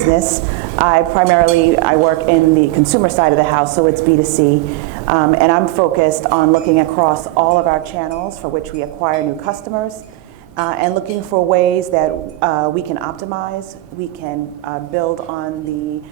business. I work in the consumer side of the house, so it's B2C, and I'm focused on looking across all of our channels for which we acquire new customers, and looking for ways that we can optimize, we can build on the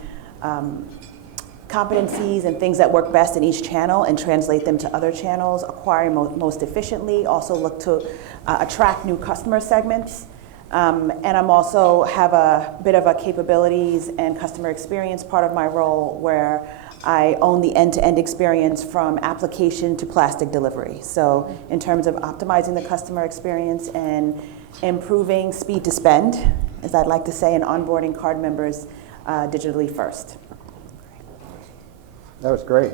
competencies and things that work best in each channel and translate them to other channels, acquire most efficiently, also look to attract new customer segments. And I'm also have a bit of a capabilities and customer experience part of my role where I own the end-to-end experience from application to plastic delivery. So in terms of optimizing the customer experience and improving speed to spend, as I'd like to say, and onboarding card members digitally first. That was great.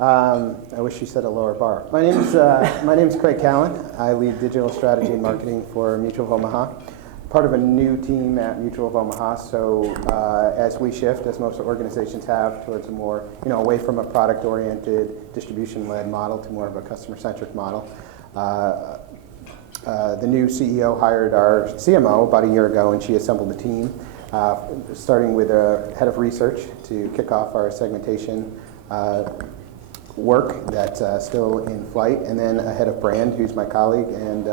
I wish you set a lower bar. My name is Craig Callen. I lead digital strategy and marketing for Mutual of Omaha. Part of a new team at Mutual of Omaha, so as we shift, as most organizations have, towards a more, away from a product-oriented, distribution-led model to more of a customer-centric model. The new CEO hired our CMO about a year ago, and she assembled a team, starting with a head of research to kick off our segmentation work that's still in flight, and then a head of brand who's my colleague, and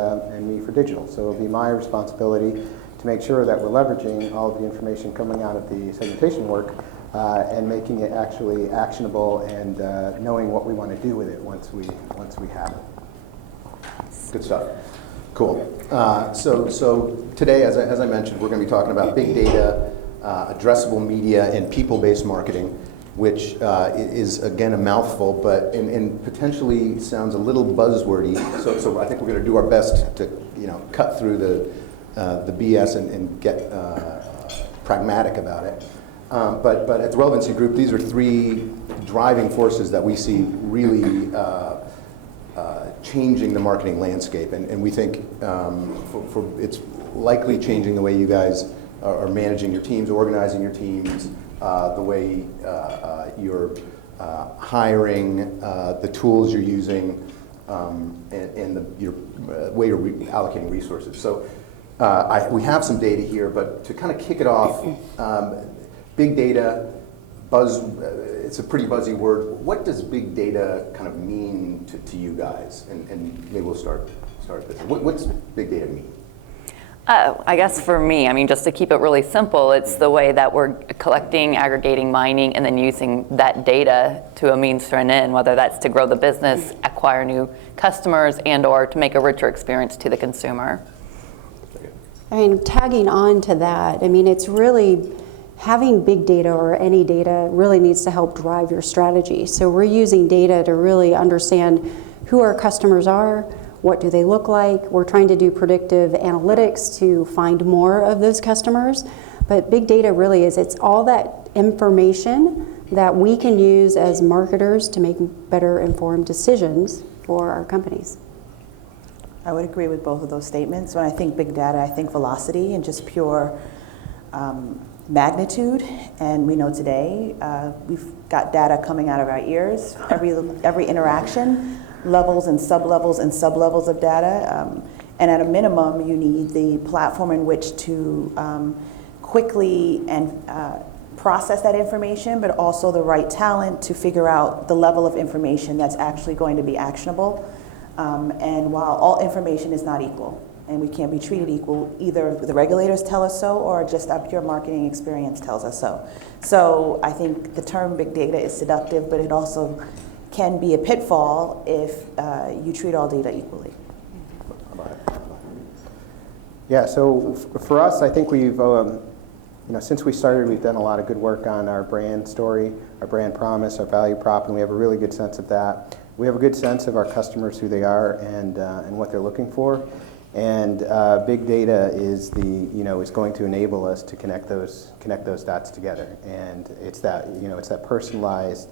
me for digital. So it'll be my responsibility to make sure that we're leveraging all of the information coming out of the segmentation work and making it actually actionable and knowing what we want to do with it once we have it. Good stuff. Cool. So today, as I mentioned, we're going to be talking about big data, addressable media, and people-based marketing, which is, again, a mouthful, but and potentially sounds a little buzzwordy. So I think we're going to do our best to cut through the BS and get pragmatic about it. But at the Relevancy Group, these are three driving forces that we see really changing the marketing landscape, and we think it's likely changing the way you guys are managing your teams, organizing your teams, the way you're hiring, the tools you're using, and your way you're allocating resources. So we have some data here, but to kind of kick it off, big data, it's a pretty buzzy word. What does big data kind of mean to you guys? And maybe we'll start there. What's big data mean? I guess for me, just to keep it really simple, it's the way that we're collecting, aggregating, mining, and then using that data to a means to an end, whether that's to grow the business, acquire new customers, and or to make a richer experience to the consumer. Tagging on to that, it's really having big data or any data really needs to help drive your strategy. So we're using data to really understand who our customers are, what do they look like. We're trying to do predictive analytics to find more of those customers. But big data really it's all that information that we can use as marketers to make better informed decisions for our companies. I would agree with both of those statements. When I think big data, I think velocity and just pure magnitude. And we know today we've got data coming out of our ears. Every interaction, levels and sublevels of data. And at a minimum, you need the platform in which to quickly and process that information, but also the right talent to figure out the level of information that's actually going to be actionable. And while all information is not equal, and we can't be treated equal, either the regulators tell us so or just our pure marketing experience tells us so. So I think the term big data is seductive, but it also can be a pitfall if you treat all data equally. Yeah, so for us, I think we've, since we started, we've done a lot of good work on our brand story, our brand promise, our value prop, and we have a really good sense of that. We have a good sense of our customers, who they are, and what they're looking for. And big data is is going to enable us to connect those dots together. And it's that personalized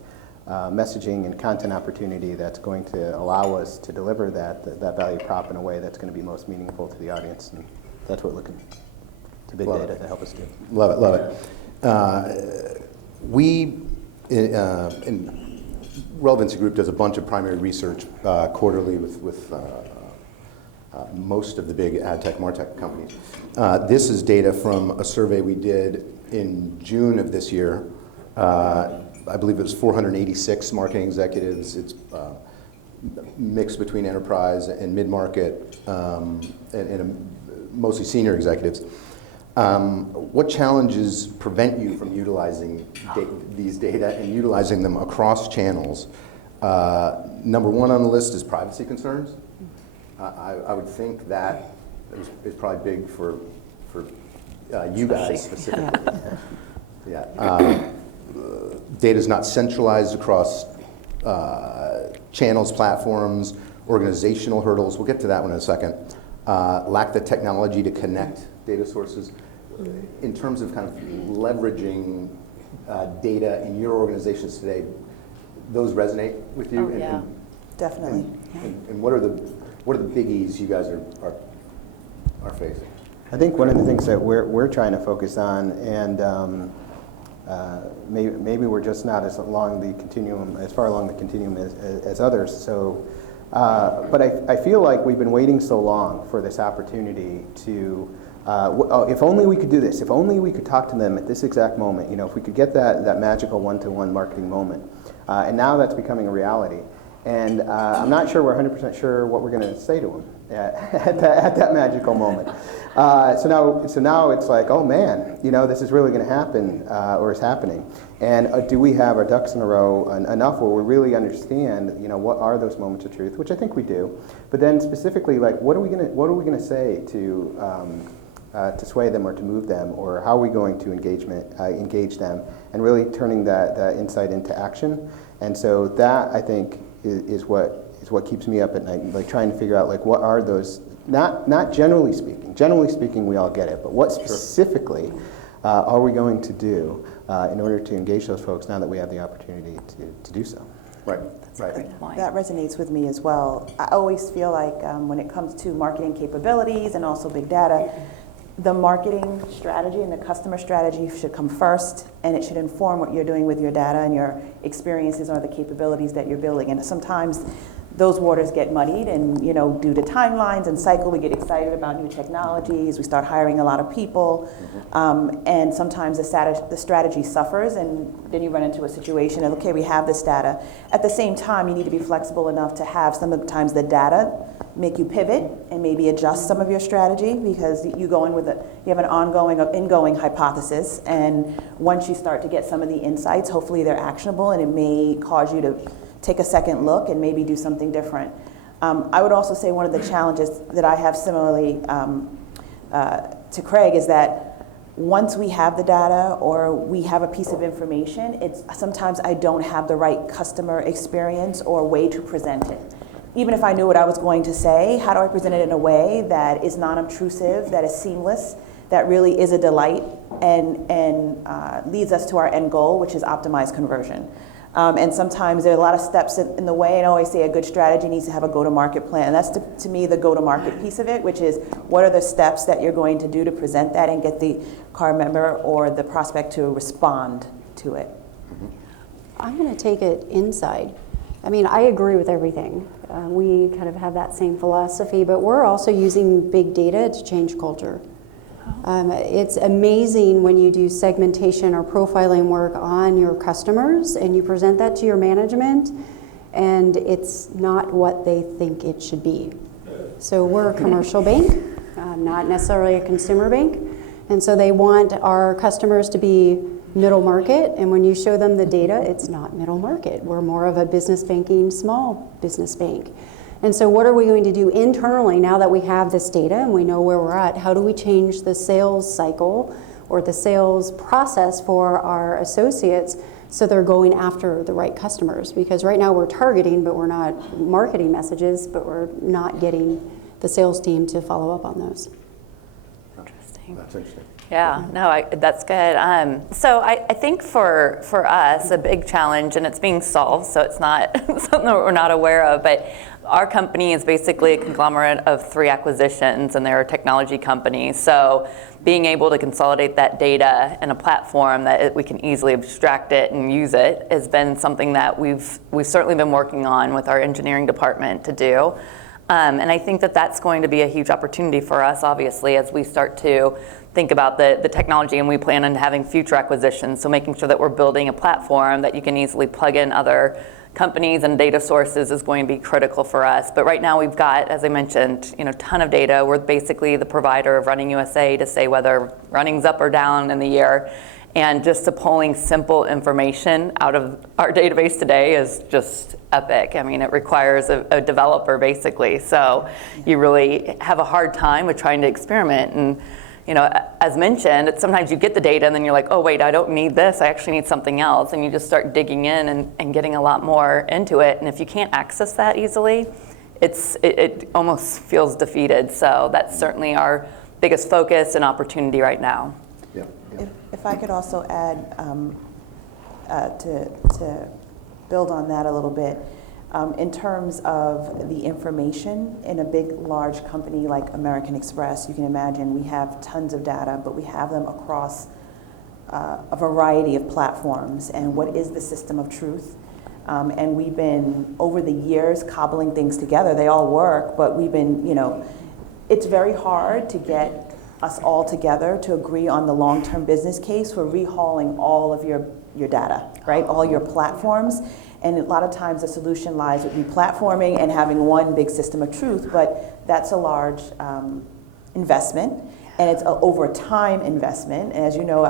messaging and content opportunity that's going to allow us to deliver that value prop in a way that's going to be most meaningful to the audience. And that's what we're looking to big data to help us do. Love it. We in Relevancy Group does a bunch of primary research quarterly with most of the big ad tech, martech companies. This is data from a survey we did in June of this year. I believe it was 486 marketing executives. It's mixed between enterprise and mid-market, and mostly senior executives. What challenges prevent you from utilizing these data and utilizing them across channels? Number one on the list is privacy concerns. I would think that is probably big for you guys specifically. Yeah. Data is not centralized across channels, platforms, organizational hurdles. We'll get to that one in a second. Lack the technology to connect data sources. In terms of kind of leveraging data in your organizations today, those resonate with you? Oh, yeah. Definitely. And what are the biggies you guys are facing? I think one of the things that we're trying to focus on, and maybe we're just not as far along the continuum as others. So, but I feel like we've been waiting so long for this opportunity to. If only we could do this. If only we could talk to them at this exact moment. You know, if we could get that magical one-to-one marketing moment. And now that's becoming a reality. And I'm not sure we're 100% sure what we're going to say to them at that magical moment. So now it's like, oh man, you know, this is really going to happen, or is happening. And do we have our ducks in a row enough where we really understand, you know, what are those moments of truth, which I think we do. But then specifically, like, what are we going to say to sway them or to move them, or how are we going to engage them, and really turning that insight into action. And so that, I think, is what keeps me up at night, like trying to figure out, like, what are those, not generally speaking. Generally speaking, we all get it, but what specifically are we going to do in order to engage those folks now that we have the opportunity to do so? Right. That resonates with me as well. I always feel like when it comes to marketing capabilities and also big data, the marketing strategy and the customer strategy should come first, and it should inform what you're doing with your data and your experiences or the capabilities that you're building. And sometimes those waters get muddied, and, you know, due to timelines and cycle, we get excited about new technologies, we start hiring a lot of people, and sometimes the strategy suffers, and then you run into a situation of, okay, we have this data. At the same time, you need to be flexible enough to have sometimes the data make you pivot and maybe adjust some of your strategy, because you go in with you have an ingoing hypothesis, and once you start to get some of the insights, hopefully they're actionable, and it may cause you to take a second look and maybe do something different. I would also say one of the challenges that I have similarly to Craig is that once we have the data or we have a piece of information, sometimes I don't have the right customer experience or way to present it. Even if I knew what I was going to say, how do I present it in a way that is non-obtrusive, that is seamless, that really is a delight, and leads us to our end goal, which is optimized conversion. And sometimes there are a lot of steps in the way, and I always say a good strategy needs to have a go-to-market plan. And that's, to me, the go-to-market piece of it, which is what are the steps that you're going to do to present that and get the card member or the prospect to respond to it. I'm going to take it inside. I mean, I agree with everything. We kind of have that same philosophy, but we're also using big data to change culture. It's amazing when you do segmentation or profiling work on your customers and you present that to your management, and it's not what they think it should be. So we're a commercial bank, not necessarily a consumer bank, and so they want our customers to be middle market, and when you show them the data, it's not middle market. We're more of a business banking, small business bank. And so what are we going to do internally now that we have this data and we know where we're at? How do we change the sales cycle or the sales process for our associates so they're going after the right customers? Because right now we're targeting, but we're not marketing messages, but we're not getting the sales team to follow up on those. Interesting. That's interesting. Yeah, no, that's good. So I think for us, a big challenge, and it's being solved, so it's not something that we're not aware of, but our company is basically a conglomerate of 3 acquisitions, and they're technology companies. So being able to consolidate that data in a platform that we can easily abstract it and use it has been something that we've certainly been working on with our engineering department to do. And I think that that's going to be a huge opportunity for us, obviously, as we start to think about the technology, and we plan on having future acquisitions. So making sure that we're building a platform that you can easily plug in other companies and data sources is going to be critical for us. But right now we've got, as I mentioned, a ton of data. We're basically the provider of Running USA to say whether running's up or down in the year. And just pulling simple information out of our database today is just epic. I mean, it requires a developer basically. So you really have a hard time with trying to experiment. And as mentioned, sometimes you get the data and then you're like, oh wait, I don't need this. I actually need something else. And you just start digging in and getting a lot more into it. And if you can't access that easily, it almost feels defeated. So that's certainly our biggest focus and opportunity right now. Yeah. If I could also add to build on that a little bit, in terms of the information in a big, large company like American Express, you can imagine we have tons of data, but we have them across a variety of platforms. And what is the system of truth? And we've been, over the years, cobbling things together. They all work, but we've been, it's very hard to get us all together to agree on the long-term business case for rehauling all of your data, right? All your platforms. And a lot of times the solution lies with replatforming and having one big system of truth, but that's a large investment. And it's an over time investment. And as you know,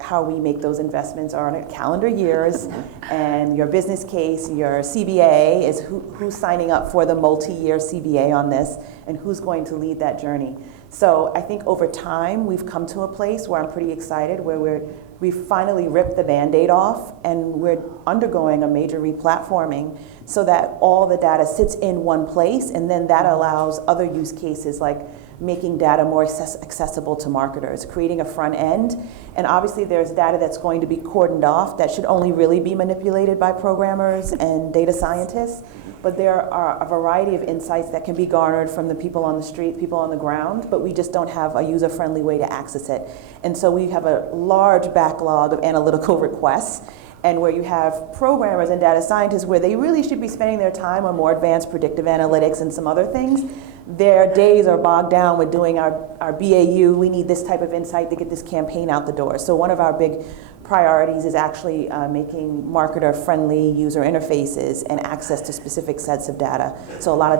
how we make those investments are on calendar years, and your business case, your CBA is who's signing up for the multi-year CBA on this, and who's going to lead that journey. So I think over time, we've come to a place where I'm pretty excited, where we've finally ripped the Band-Aid off, and we're undergoing a major replatforming so that all the data sits in one place, and then that allows other use cases like making data more accessible to marketers, creating a front end. And obviously there's data that's going to be cordoned off that should only really be manipulated by programmers and data scientists. But there are a variety of insights that can be garnered from the people on the street, people on the ground, but we just don't have a user-friendly way to access it. And so we have a large backlog of analytical requests, and where you have programmers and data scientists where they really should be spending their time on more advanced predictive analytics and some other things, their days are bogged down with doing our BAU. We need this type of insight to get this campaign out the door. So one of our big priorities is actually making marketer-friendly user interfaces and access to specific sets of data. So a lot of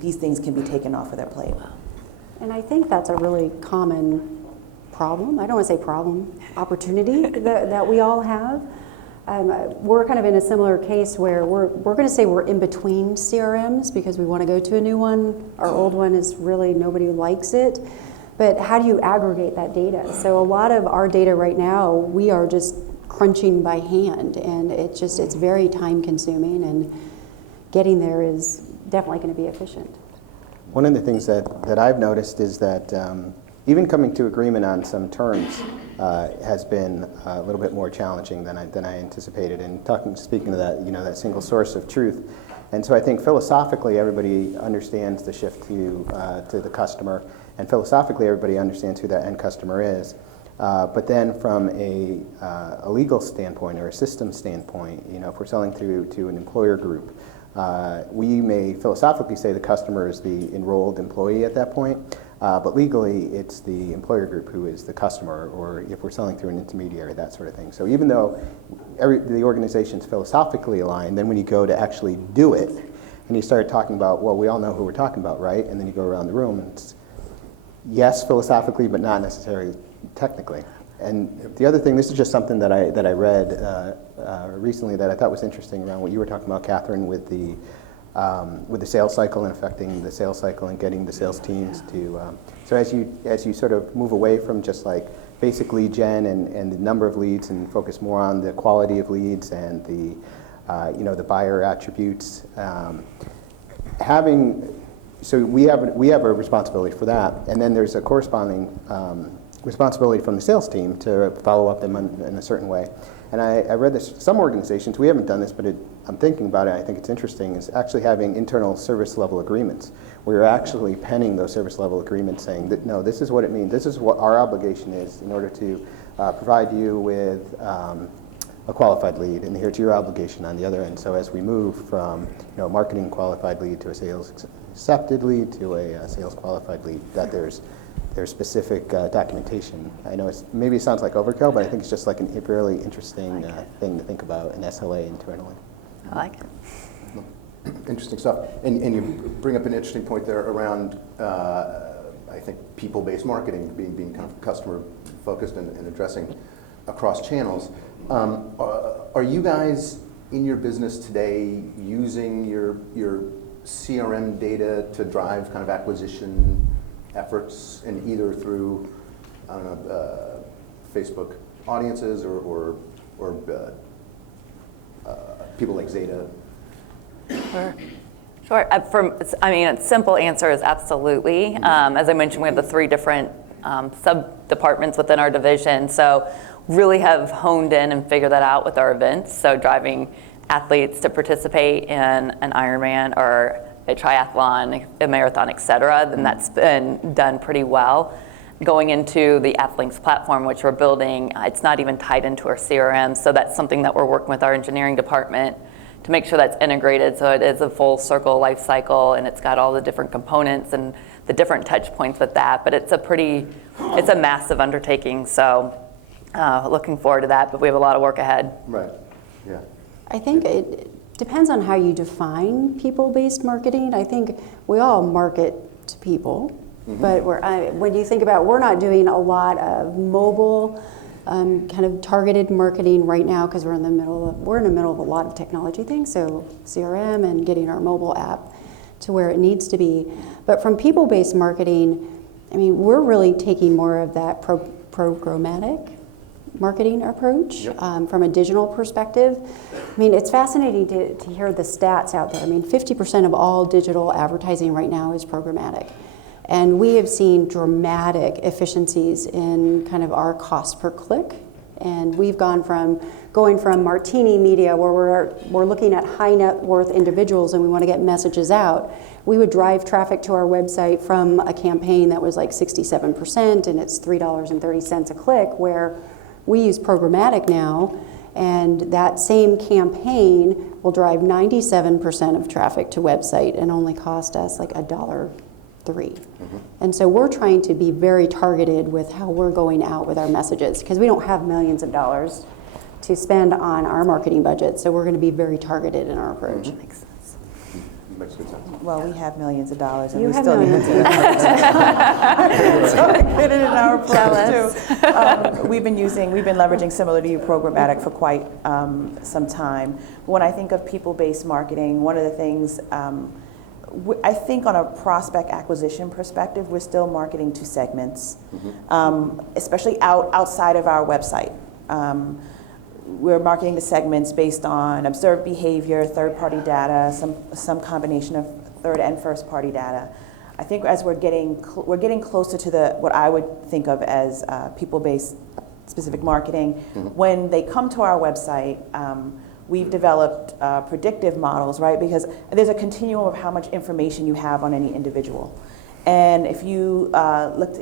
these things can be taken off of their plate. And I think that's a really common problem. I don't want to say problem, opportunity that we all have. We're kind of in a similar case where we're going to say we're in between CRMs because we want to go to a new one. Our old one is really, nobody likes it. But how do you aggregate that data? So a lot of our data right now, we are just crunching by hand, and it's very time consuming, and getting there is definitely going to be efficient. One of the things that I've noticed is that even coming to agreement on some terms has been a little bit more challenging than I anticipated. And speaking of that, that single source of truth. And so I think philosophically everybody understands the shift to the customer, and philosophically everybody understands who that end customer is. But then from a legal standpoint or a system standpoint, if we're selling through to an employer group, we may philosophically say the customer is the enrolled employee at that point, but legally it's the employer group who is the customer, or if we're selling through an intermediary, that sort of thing. So even though the organization's philosophically aligned, then when you go to actually do it, and you start talking about, well, we all know who we're talking about, right? And then you go around the room, and it's yes, philosophically, but not necessarily technically. And the other thing, this is just something that I read recently that I thought was interesting around what you were talking about, Catherine, with the sales cycle and affecting the sales cycle and getting the sales teams to. So as you sort of move away from just like basic lead gen and the number of leads, and focus more on the quality of leads and the buyer attributes, so we have a responsibility for that, and then there's a corresponding responsibility from the sales team to follow up them in a certain way. And I read this, some organizations, we haven't done this, but I'm thinking about it, I think it's interesting, is actually having internal service level agreements, where you're actually penning those service level agreements saying that, no, this is what it means, this is what our obligation is in order to provide you with a qualified lead, and here's your obligation on the other end. So as we move from marketing qualified lead to a sales accepted lead to a sales qualified lead, that there's specific documentation. I know maybe it sounds like overkill, but I think it's just like a really interesting thing to think about in SLA internally. I like it. Interesting stuff. And you bring up an interesting point there around, I think, people-based marketing, being kind of customer-focused and addressing across channels. Are you guys in your business today using your CRM data to drive kind of acquisition efforts, and either through, I don't know, Facebook audiences or people like Zeta? Sure. A simple answer is absolutely. As I mentioned, we have the 3 different sub-departments within our division. So really have honed in and figured that out with our events. So driving athletes to participate in an Ironman or a triathlon, a marathon, et cetera, then that's been done pretty well. Going into the Athlinks platform, which we're building, it's not even tied into our CRM. So that's something that we're working with our engineering department to make sure that's integrated, so it is a full circle life cycle, and it's got all the different components and the different touch points with that. But it's a massive undertaking, so looking forward to that, but we have a lot of work ahead. Right, yeah. I think it depends on how you define people-based marketing. I think we all market to people, but when you think about, we're not doing a lot of mobile kind of targeted marketing right now because we're in the middle of a lot of technology things, so CRM and getting our mobile app to where it needs to be. But from people-based marketing, I mean, we're really taking more of that programmatic marketing approach from a digital perspective. I mean, it's fascinating to hear the stats out there. I mean, 50% of all digital advertising right now is programmatic. And we have seen dramatic efficiencies in kind of our cost per click. And we've going from Martini Media, where we're looking at high net worth individuals and we want to get messages out. We would drive traffic to our website from a campaign that was like 67%, and it's $3.30 a click, where we use programmatic now, and that same campaign will drive 97% of traffic to website and only cost us like $1.03. And so we're trying to be very targeted with how we're going out with our messages, because we don't have millions of dollars to spend on our marketing budget, so we're going to be very targeted in our approach. Makes sense. Makes good sense. Well, we have millions of dollars, and You we have still need millions to get it in our approach too. We've been leveraging, similar to you, programmatic for quite some time. When I think of people-based marketing, one of the things I think on a prospect acquisition perspective, we're still marketing to segments, especially outside of our website. We're marketing to segments based on observed behavior, third-party data, some combination of third and first-party data. I think as we're getting closer to what I would think of as people-based specific marketing. When they come to our website, we've developed predictive models, right? Because there's a continuum of how much information you have on any individual. And if you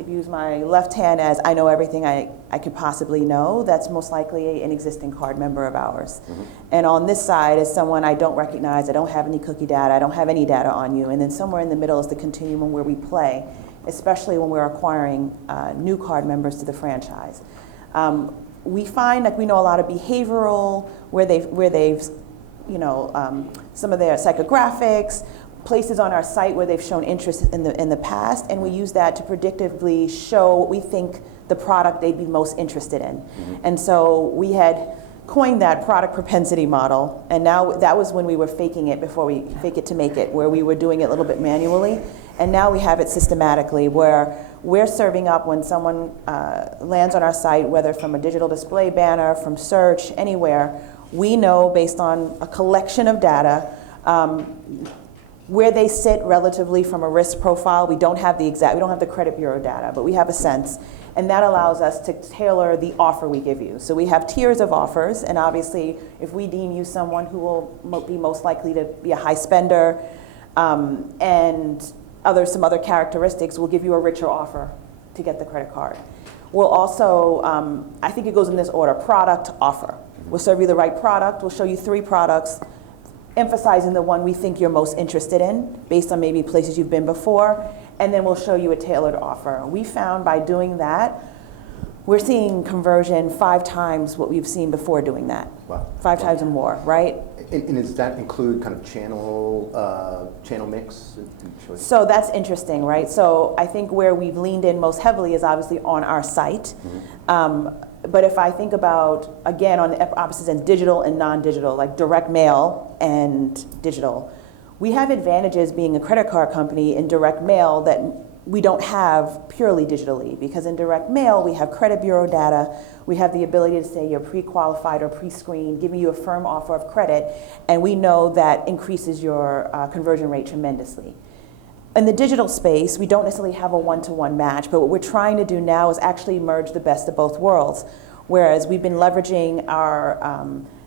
use my left hand as I know everything I could possibly know, that's most likely an existing card member of ours. And on this side is someone I don't recognize, I don't have any cookie data, I don't have any data on you. And then somewhere in the middle is the continuum where we play, especially when we're acquiring new card members to the franchise. We find we know a lot of behavioral, where they've some of their psychographics, places on our site where they've shown interest in the past, and we use that to predictively show what we think the product they'd be most interested in. And so we had coined that product propensity model, and now that was when we were faking it before we fake it to make it, where we were doing it a little bit manually, and now we have it systematically, where we're serving up when someone lands on our site, whether from a digital display banner, from search, anywhere. We know based on a collection of data where they sit relatively from a risk profile. We don't have the credit bureau data, but we have a sense. And that allows us to tailor the offer we give you. So we have tiers of offers, and obviously if we deem you someone who will be most likely to be a high spender and some other characteristics, we'll give you a richer offer to get the credit card. We'll also, I think it goes in this order: product, offer. We'll serve you the right product. We'll show you 3 products, emphasizing the one we think you're most interested in based on maybe places you've been before, and then we'll show you a tailored offer. We found by doing that, we're seeing conversion 5 times what we've seen before doing that. Wow. 5 times or more, right? And does that include kind of channel mix? So that's interesting, right? So I think where we've leaned in most heavily is obviously on our site. But if I think about, again, on the opposites ends, digital and non-digital, like direct mail and digital, we have advantages being a credit card company in direct mail that we don't have purely digitally, because in direct mail, we have credit bureau data, we have the ability to say you're pre-qualified or pre-screened, giving you a firm offer of credit, and we know that increases your conversion rate tremendously. In the digital space, we don't necessarily have a one-to-one match, but what we're trying to do now is actually merge the best of both worlds. Whereas we've been leveraging our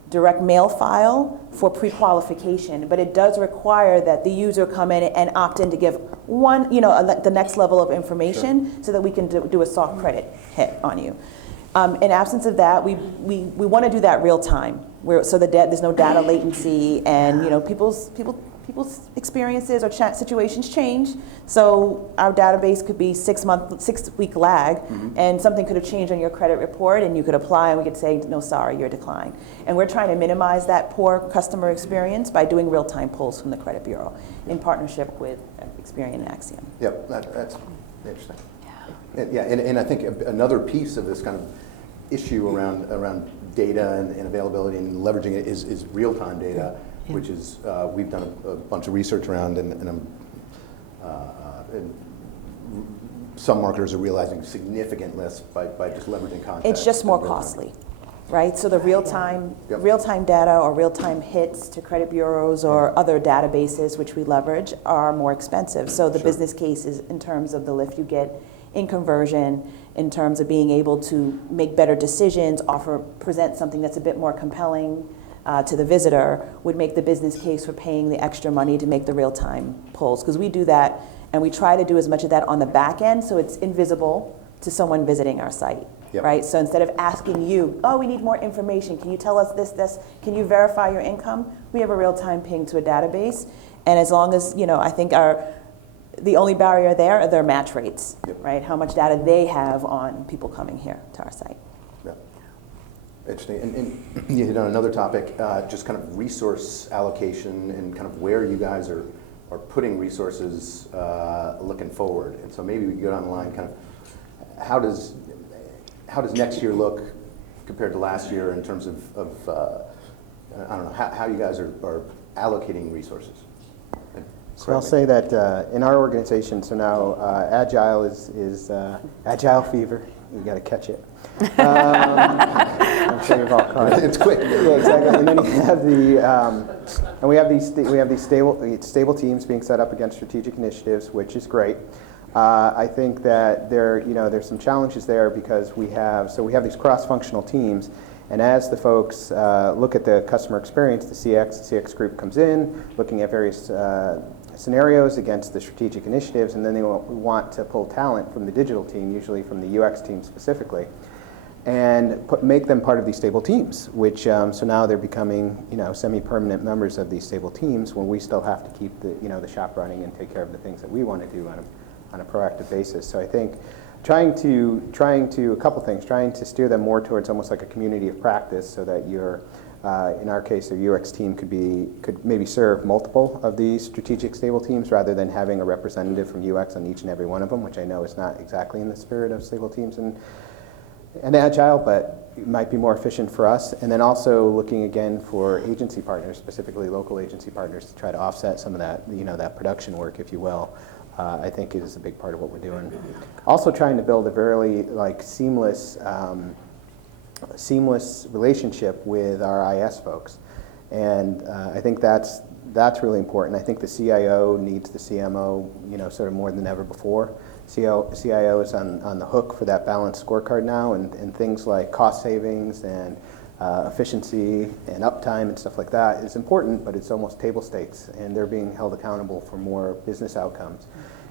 direct mail file for pre-qualification, but it does require that the user come in and opt in to give one, the next level of information so that we can do a soft credit hit on you. In absence of that, we want to do that real time, so that there's no data latency, and people's experiences or situations change. So our database could be 6-week lag, and something could have changed on your credit report, and you could apply, and we could say, no, sorry, you're declined. And we're trying to minimize that poor customer experience by doing real-time pulls from the credit bureau in partnership with Experian and Axiom. Yep, that's interesting. Yeah, and I think another piece of this kind of issue around data and availability and leveraging it is real-time data, which is we've done a bunch of research around, and some marketers are realizing significant less by just leveraging context. It's just more costly, right? So the real-time data or real-time hits to credit bureaus or other databases which we leverage are more expensive. So the business cases in terms of the lift you get in conversion, in terms of being able to make better decisions, present something that's a bit more compelling to the visitor, would make the business case for paying the extra money to make the real-time pulls. Because we do that, and we try to do as much of that on the back end so it's invisible to someone visiting our site. Yep. Right? So instead of asking you, oh, we need more information, can you tell us this, can you verify your income? We have a real-time ping to a database, and as long as, I think the only barrier there are their match rates, right? How much data they have on people coming here to our site. Yeah. Interesting. And you hit on another topic, just kind of resource allocation and kind of where you guys are putting resources looking forward. And so maybe we can go down the line, kind of how does next year look compared to last year in terms of I don't know, how you guys are allocating resources? So I'll say that in our organization, so now Agile is Agile fever. You got to catch it. I'm sure you've all caught it. It's quick. Yeah, exactly. And then we have these stable teams being set up against strategic initiatives, which is great. I think that there's some challenges there because we have these cross-functional teams. And as the folks look at the customer experience, the CX group comes in, looking at various scenarios against the strategic initiatives, and then they want to pull talent from the digital team, usually from the UX team specifically, and make them part of these stable teams, which so now they're becoming semi-permanent members of these stable teams when we still have to keep the shop running and take care of the things that we want to do on a proactive basis. So I think trying to a couple things, trying to steer them more towards almost like a community of practice, so that you're in our case, the UX team could maybe serve multiple of these strategic stable teams rather than having a representative from UX on each and every one of them, which I know is not exactly in the spirit of stable teams and Agile, but it might be more efficient for us. And then also looking again for agency partners, specifically local agency partners, to try to offset some of that, that production work, if you will. I think is a big part of what we're doing. Also trying to build a very seamless relationship with our IS folks, and I think that's really important. I think the CIO needs the CMO, sort of more than ever before. CIO is on the hook for that balanced scorecard now, and things like cost savings and efficiency and uptime and stuff like that is important, but it's almost table stakes, and they're being held accountable for more business outcomes.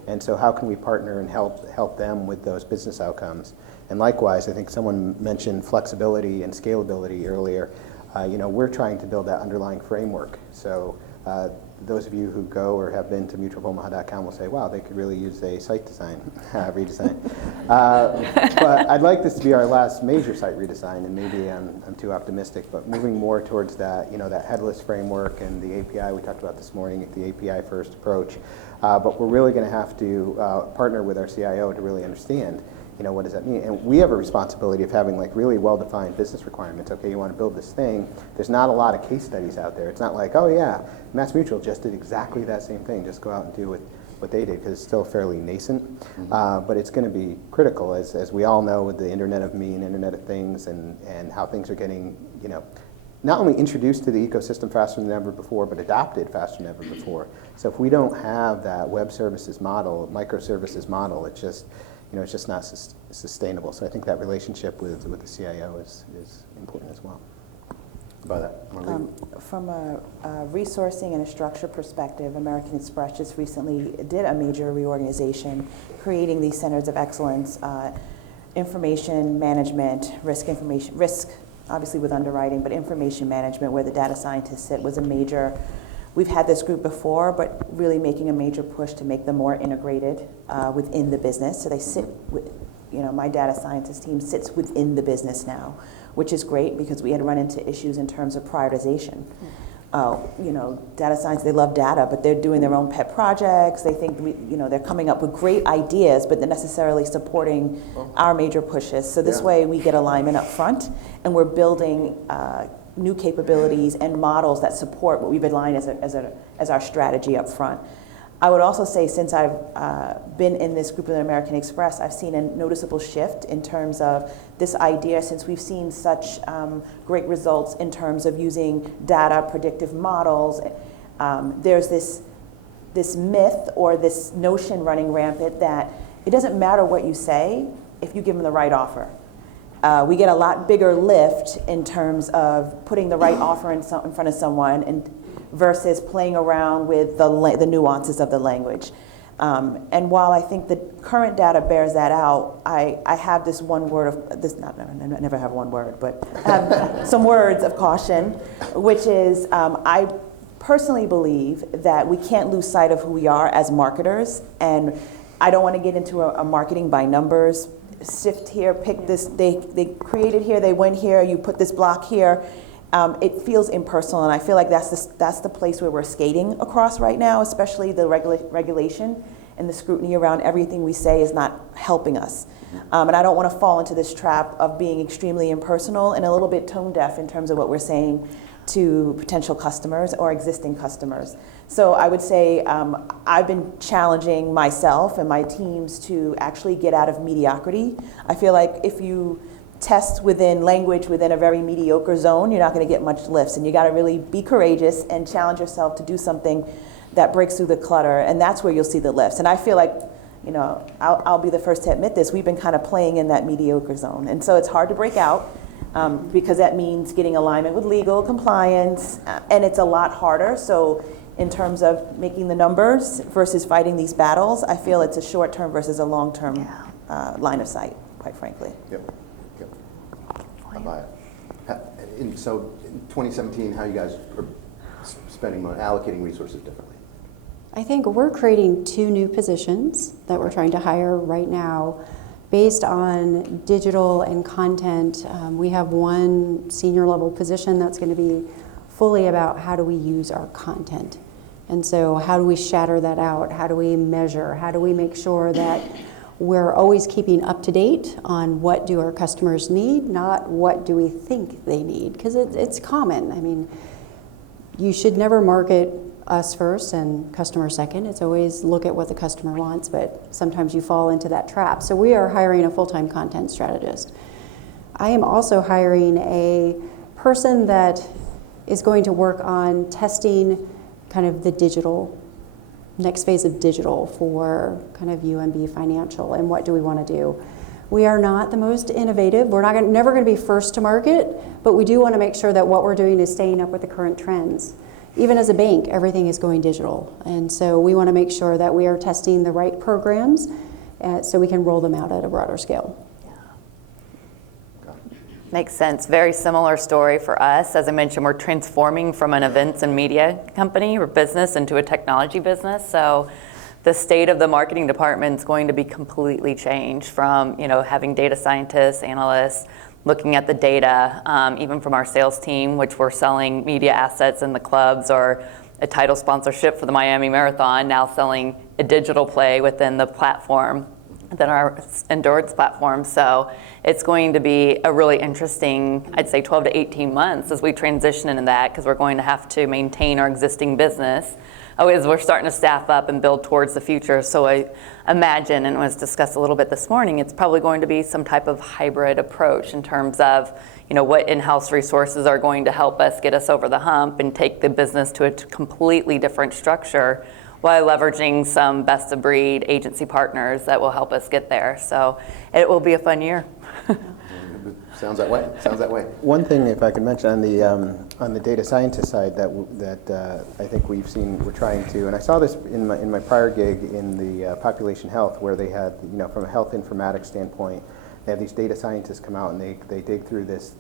And so how can we partner and help them with those business outcomes? And likewise, I think someone mentioned flexibility and scalability earlier. we're trying to build that underlying framework. So those of you who go or have been to mutualofomaha.com will say, wow, they could really use a site design, redesign. But I'd like this to be our last major site redesign, and maybe I'm too optimistic, but moving more towards that, that headless framework and the API we talked about this morning, the API first approach. But we're really going to have to partner with our CIO to really understand what does that mean? And we have a responsibility of having really well-defined business requirements. Okay, you want to build this thing. There's not a lot of case studies out there. It's not like, oh yeah, MassMutual just did exactly that same thing. Just go out and do what they did, because it's still fairly nascent. But it's going to be critical, as we all know, with the Internet of Me and Internet of Things, and how things are getting, not only introduced to the ecosystem faster than ever before, but adopted faster than ever before. So if we don't have that web services model, microservices model, it's just not sustainable. So I think that relationship with the CIO is important as well. By that, Marlene? From a resourcing and a structure perspective, American Express just recently did a major reorganization, creating these centers of excellence, information management, risk obviously with underwriting, but information management, where the data scientists sit, was a major. We've had this group before, but really making a major push to make them more integrated within the business. So they sit with, my data scientist team sits within the business now, which is great, because we had run into issues in terms of prioritization. Data science, they love data, but they're doing their own pet projects. They think, they're coming up with great ideas, but they're necessarily supporting our major pushes. So this way we get alignment up front, and we're building new capabilities and models that support what we've aligned as our strategy up front. I would also say, since I've been in this group with American Express, I've seen a noticeable shift in terms of this idea, since we've seen such great results in terms of using data, predictive models. There's this myth or this notion running rampant that it doesn't matter what you say if you give them the right offer. We get a lot bigger lift in terms of putting the right offer in front of someone versus playing around with the nuances of the language. And while I think the current data bears that out, I have this one word of this. I never have one word, but I have some words of caution, which is I personally believe that we can't lose sight of who we are as marketers, and I don't want to get into a marketing by numbers. Sift here, pick this. They created here. They went here. You put this block here. It feels impersonal, and I feel like that's the place where we're skating across right now, especially the regulation and the scrutiny around everything we say is not helping us. And I don't want to fall into this trap of being extremely impersonal and a little bit tone deaf in terms of what we're saying to potential customers or existing customers. So I would say I've been challenging myself and my teams to actually get out of mediocrity. I feel like if you test within language within a very mediocre zone, you're not going to get much lifts, and you got to really be courageous and challenge yourself to do something that breaks through the clutter, and that's where you'll see the lifts. And I feel like, I'll be the first to admit this, we've been kind of playing in that mediocre zone, and so it's hard to break out because that means getting alignment with legal compliance, and it's a lot harder. So in terms of making the numbers versus fighting these battles, I feel it's a short-term versus a long-term line of sight, quite frankly. Yep. I buy it. So in 2017, how you guys are spending money, allocating resources differently? I think we're creating 2 new positions that we're trying to hire right now based on digital and content. We have one senior level position that's going to be fully about how do we use our content. And so how do we shatter that out? How do we measure? How do we make sure that we're always keeping up to date on what do our customers need, not what do we think they need, because it's common. I mean, you should never market us first and customer second. It's always look at what the customer wants, but sometimes you fall into that trap. So we are hiring a full-time content strategist. I am also hiring a person that is going to work on testing kind of the next phase of digital for kind of UMB Financial, and what do we want to do. We are not the most innovative. We're never going to be first to market, but we do want to make sure that what we're doing is staying up with the current trends. Even as a bank, everything is going digital, and so we want to make sure that we are testing the right programs so we can roll them out at a broader scale. Makes sense. Very similar story for us. As I mentioned, we're transforming from an events and media company or business into a technology business. So the state of the marketing department is going to be completely changed from, having data scientists, analysts, looking at the data, even from our sales team, which we're selling media assets in the clubs or a title sponsorship for the Miami Marathon, now selling a digital play within the platform, than our endurance platform. So it's going to be a really interesting, I'd say 12 to 18 months as we transition into that, because we're going to have to maintain our existing business as we're starting to staff up and build towards the future. So I imagine, and it was discussed a little bit this morning, it's probably going to be some type of hybrid approach in terms of what in-house resources are going to help us get us over the hump and take the business to a completely different structure, while leveraging some best-of-breed agency partners that will help us get there. So it will be a fun year. Sounds that way. One thing, if I could mention, on the data scientist side that I think we're trying to, and I saw this in my prior gig in the population health, where they had, from a health informatics standpoint, they have these data scientists come out and they dig through this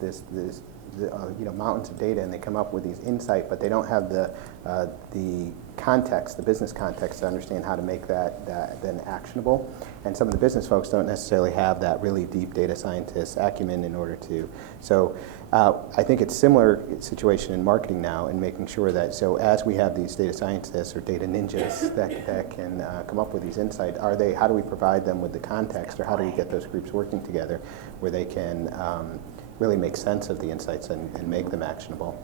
mountains of data, and they come up with these insight, but they don't have the context, the business context, to understand how to make that then actionable. And some of the business folks don't necessarily have that really deep data scientist acumen in order to. So I think it's similar situation in marketing now, and making sure that, so as we have these data scientists or data ninjas that can come up with these insights, how do we provide them with the context, or how do we get those groups working together where they can really make sense of the insights and make them actionable.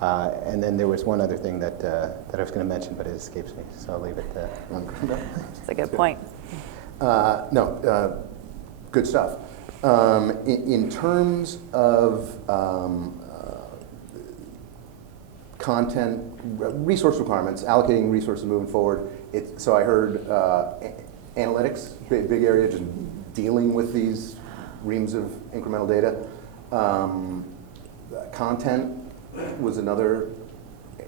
And then there was one other thing that I was going to mention, but it escapes me, so I'll leave it there. That's a good point. Good stuff. In terms of content, resource requirements, allocating resources moving forward, so I heard analytics, big area, just dealing with these reams of incremental data. Content was another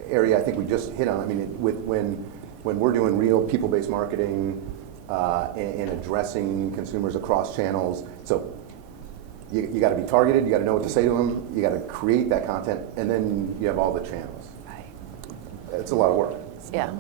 area I think we just hit on. I mean, when we're doing real people-based marketing and addressing consumers across channels, so you got to be targeted, you got to know what to say to them, you got to create that content, and then you have all the channels. Right. It's a lot of work. Yeah.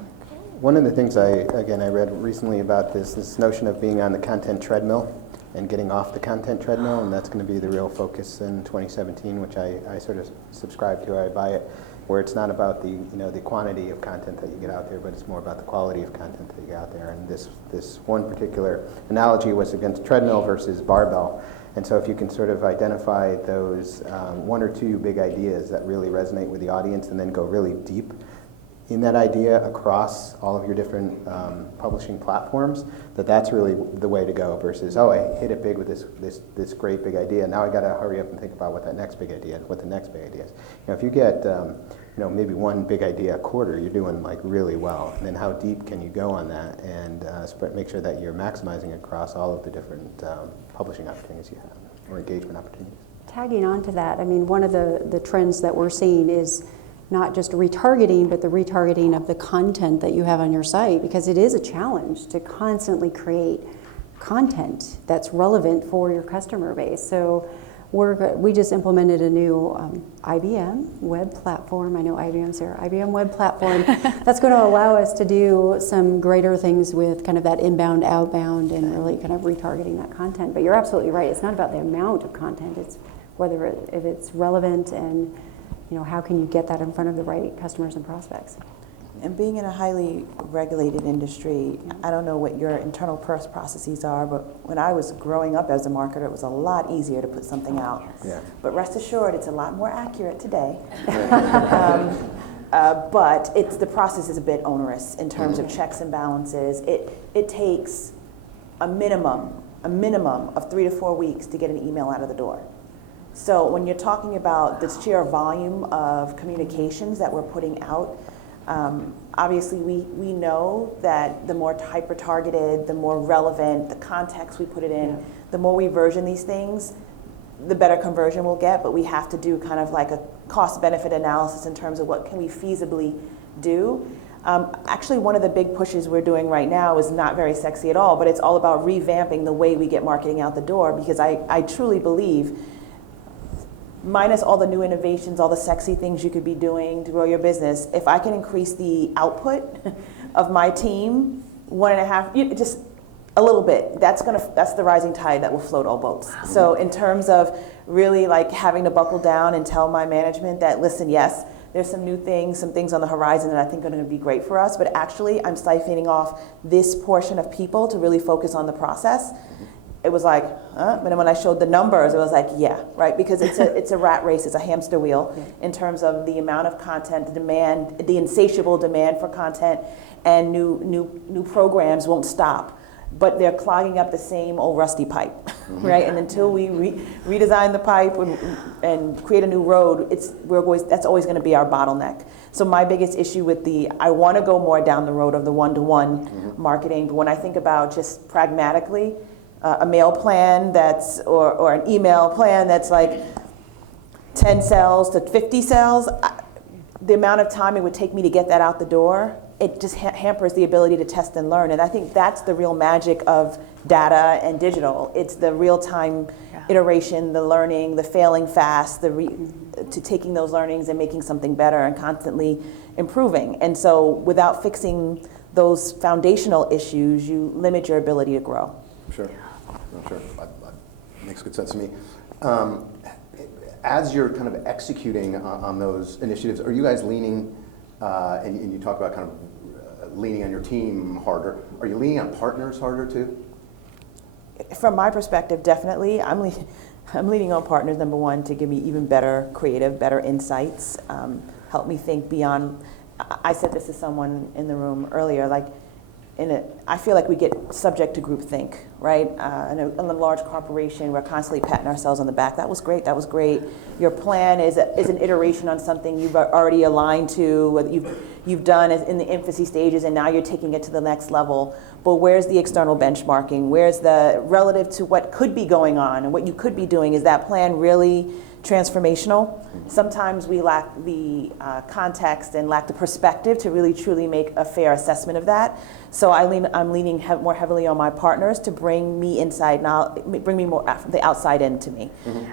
One of the things I read recently about this notion of being on the content treadmill and getting off the content treadmill, and that's going to be the real focus in 2017, which I sort of subscribe to, I buy it, where it's not about the quantity of content that you get out there, but it's more about the quality of content that you get out there. And this one particular analogy was against treadmill versus barbell. And so if you can sort of identify those one or two big ideas that really resonate with the audience, and then go really deep in that idea across all of your different publishing platforms, that's really the way to go, versus, I hit it big with this great big idea, now I got to hurry up and think about what the next big idea is. If you get maybe one big idea a quarter, you're doing like really well. And then how deep can you go on that, and make sure that you're maximizing across all of the different publishing opportunities you have, or engagement opportunities. Tagging on to that, I mean, one of the trends that we're seeing is not just retargeting, but the retargeting of the content that you have on your site, because it is a challenge to constantly create content that's relevant for your customer base. So we just implemented a new IBM web platform. I know IBM's here. IBM web platform that's going to allow us to do some greater things with kind of that inbound, outbound, and really kind of retargeting that content. But you're absolutely right. It's not about the amount of content. It's if it's relevant, and how can you get that in front of the right customers and prospects. And being in a highly regulated industry, I don't know what your internal processes are, but when I was growing up as a marketer, it was a lot easier to put something out. Yeah. But rest assured, it's a lot more accurate today. But the process is a bit onerous in terms of checks and balances. It takes a minimum of 3 to 4 weeks to get an email out of the door. So when you're talking about the sheer volume of communications that we're putting out, obviously we know that the more hyper-targeted, the more relevant, the context we put it in, the more we version these things, the better conversion we'll get, but we have to do kind of like a cost-benefit analysis in terms of what can we feasibly do. Actually, one of the big pushes we're doing right now is not very sexy at all, but it's all about revamping the way we get marketing out the door, because I truly believe minus all the new innovations, all the sexy things you could be doing to grow your business, if I can increase the output of my team 1.5, just a little bit, that's the rising tide that will float all boats. So in terms of really like having to buckle down and tell my management that, listen, yes, there's some new things, some things on the horizon that I think are going to be great for us, but actually I'm siphoning off this portion of people to really focus on the process. It was like, but then when I showed the numbers, it was like, yeah, right, because it's a rat race, it's a hamster wheel in terms of the amount of content, the demand, the insatiable demand for content, and new programs won't stop. But they're clogging up the same old rusty pipe, right? And until we redesign the pipe and create a new road, that's always going to be our bottleneck. So my biggest issue with I want to go more down the road of the one-to-one marketing, but when I think about just pragmatically, a mail plan or an email plan that's like 10 cells to 50 cells, the amount of time it would take me to get that out the door, it just hampers the ability to test and learn. And I think that's the real magic of data and digital. It's the real-time iteration, the learning, the failing fast, to taking those learnings and making something better and constantly improving. And so without fixing those foundational issues, you limit your ability to grow. Sure. No, sure. Makes good sense to me. As you're kind of executing on those initiatives, are you guys leaning, and you talk about kind of leaning on your team harder, are you leaning on partners harder too? From my perspective, definitely. I'm leaning on partners, number one, to give me even better creative, better insights, help me think beyond. I said this to someone in the room earlier, like, I feel like we get subject to groupthink, right? In a large corporation, we're constantly patting ourselves on the back. That was great. That was great. Your plan is an iteration on something you've already aligned to, what you've done in the infancy stages, and now you're taking it to the next level. But where's the external benchmarking? Where's the relative to what could be going on and what you could be doing? Is that plan really transformational? Sometimes we lack the context and lack the perspective to really truly make a fair assessment of that. So I'm leaning more heavily on my partners to bring me inside now, bring me more from the outside into me.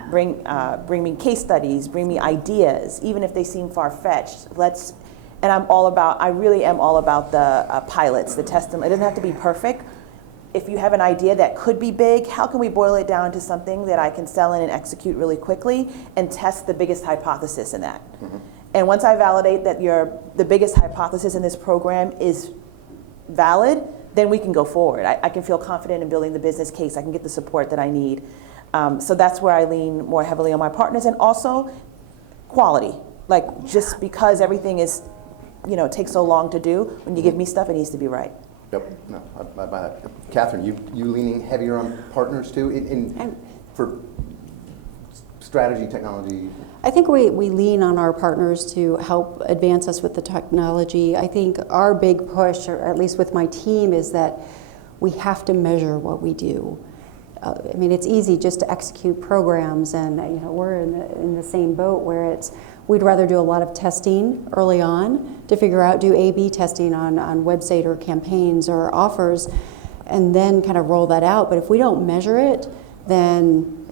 Bring me case studies, bring me ideas, even if they seem far-fetched. And I really am all about the pilots, the testing. It doesn't have to be perfect. If you have an idea that could be big, how can we boil it down to something that I can sell in and execute really quickly and test the biggest hypothesis in that? And once I validate that the biggest hypothesis in this program is valid, then we can go forward. I can feel confident in building the business case. I can get the support that I need. So that's where I lean more heavily on my partners, and also quality. Like, just because everything takes so long to do, when you give me stuff, it needs to be right. Yep. No, I buy that. Catherine, you leaning heavier on partners too for strategy, technology? I think we lean on our partners to help advance us with the technology. I think our big push, or at least with my team, is that we have to measure what we do. I mean, it's easy just to execute programs, and we're in the same boat where we'd rather do a lot of testing early on to figure out, do A/B testing on website or campaigns or offers, and then kind of roll that out. But if we don't measure it, then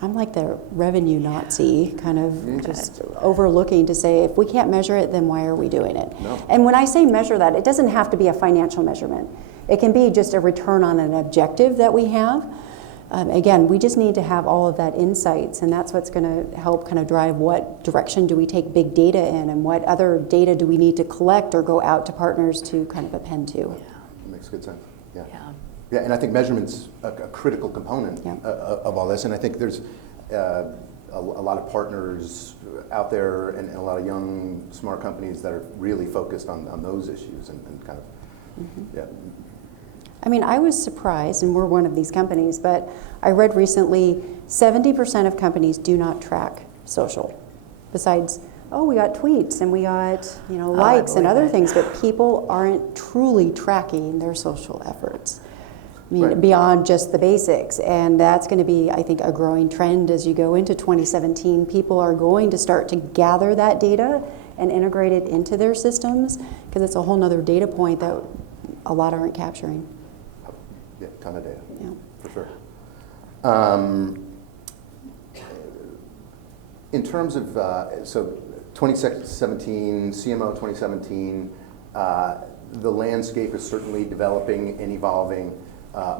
I'm like the revenue Nazi, kind of just overlooking to say, if we can't measure it, then why are we doing it? No. And when I say measure that, it doesn't have to be a financial measurement. It can be just a return on an objective that we have. Again, we just need to have all of that insights, and that's what's going to help kind of drive what direction do we take big data in, and what other data do we need to collect or go out to partners to kind of append to. That makes good sense. Yeah, and I think measurement's a critical component of all this, and I think there's a lot of partners out there and a lot of young, smart companies that are really focused on those issues and kind of, I mean, I was surprised, and we're one of these companies, but I read recently 70% of companies do not track social. Besides, we got tweets and we got likes and other things, but people aren't truly tracking their social efforts. I mean, beyond just the basics. And that's going to be, I think, a growing trend as you go into 2017. People are going to start to gather that data and integrate it into their systems, because it's a whole nother data point that a lot aren't capturing. Yeah, ton of data, for sure. In terms of, so 2017, CMO 2017, the landscape is certainly developing and evolving.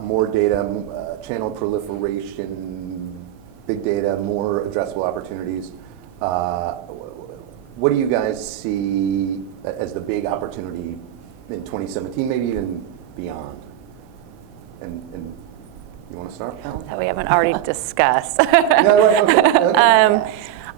More data, channel proliferation, big data, more addressable opportunities. What do you guys see as the big opportunity in 2017, maybe even beyond? And you want to start? That we haven't already discussed. No, okay.